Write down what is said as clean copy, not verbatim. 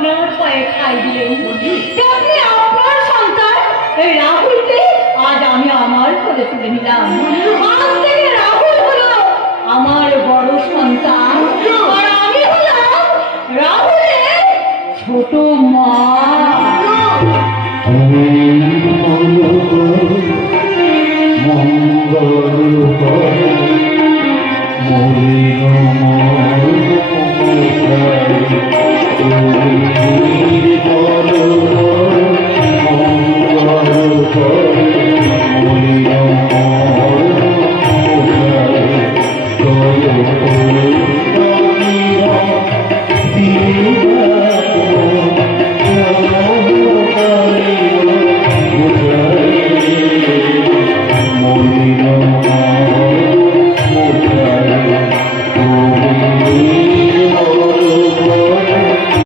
আপনার পায়ে ঠাই দিলেন। তেমনি আপনার সন্তান এই রাহুলকে আজ আমি আমার কোলে তুলে নিলাম। আজ থেকে রাহুল হলো আমার বড় সন্তান, আর আমি হলাম রাহুলের ছোট মা।